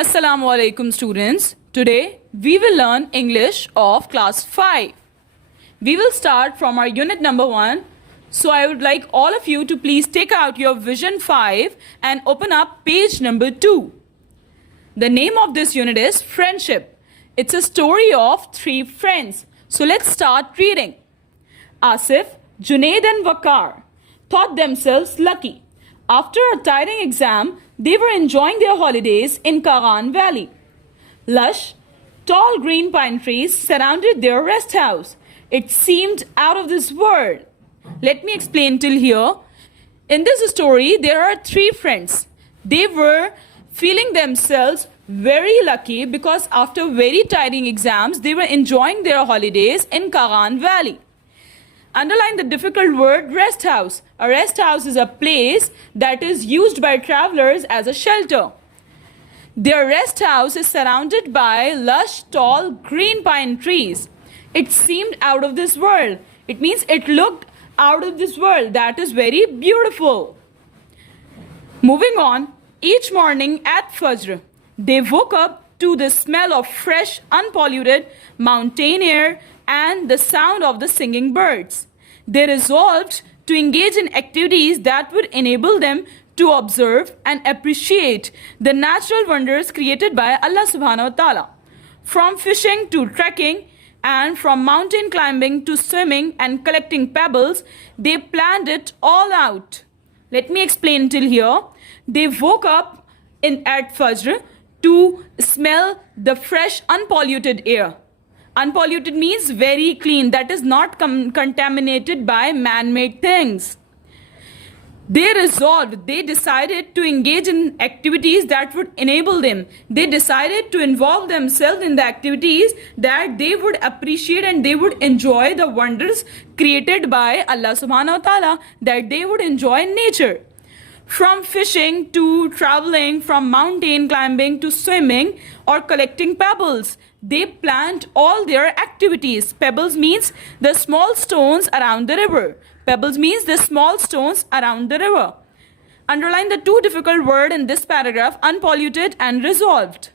Assalamu alaikum students. Today we will learn English of class 5. We will start from our unit number 1. So I would like all of you to please take out your vision 5 and open up page number 2. The name of this unit is Friendship. It's a story of 3 friends. So let's start reading. Asif, Junaid and Waqar thought themselves lucky. After a tiring exam, they were enjoying their holidays in Kagan Valley. Lush, tall green pine trees surrounded their rest house. It seemed out of this world. Let me explain till here. In this story, there are 3 friends. They were feeling themselves very lucky because after very tiring exams, they were enjoying their holidays in Kagan Valley. Underline the difficult word rest house. A rest house is a place that is used by travelers as a shelter. Their rest house is surrounded by lush, tall, green pine trees. It seemed out of this world. It means it looked out of this world. That is very beautiful. Moving on, each morning at Fajr, they woke up to the smell of fresh, unpolluted mountain air and the sound of the singing birds. They resolved to engage in activities that would enable them to observe and appreciate the natural wonders created by Allah subhanahu wa ta'ala. From fishing to trekking and from mountain climbing to swimming and collecting pebbles, they planned it all out. Let me explain till here. They woke up at Fajr to smell the fresh, unpolluted air. Unpolluted means very clean, that is not contaminated by man-made things. They decided to engage in activities that would enable them. They decided to involve themselves in the activities that they would appreciate and they would enjoy the wonders created by Allah subhanahu wa ta'ala, that they would enjoy in nature. From fishing to traveling, from mountain climbing to swimming or collecting pebbles, they planned all their activities. Pebbles means the small stones around the river. Pebbles means the small stones around the river. Underline the 2 difficult words in this paragraph, unpolluted and resolved.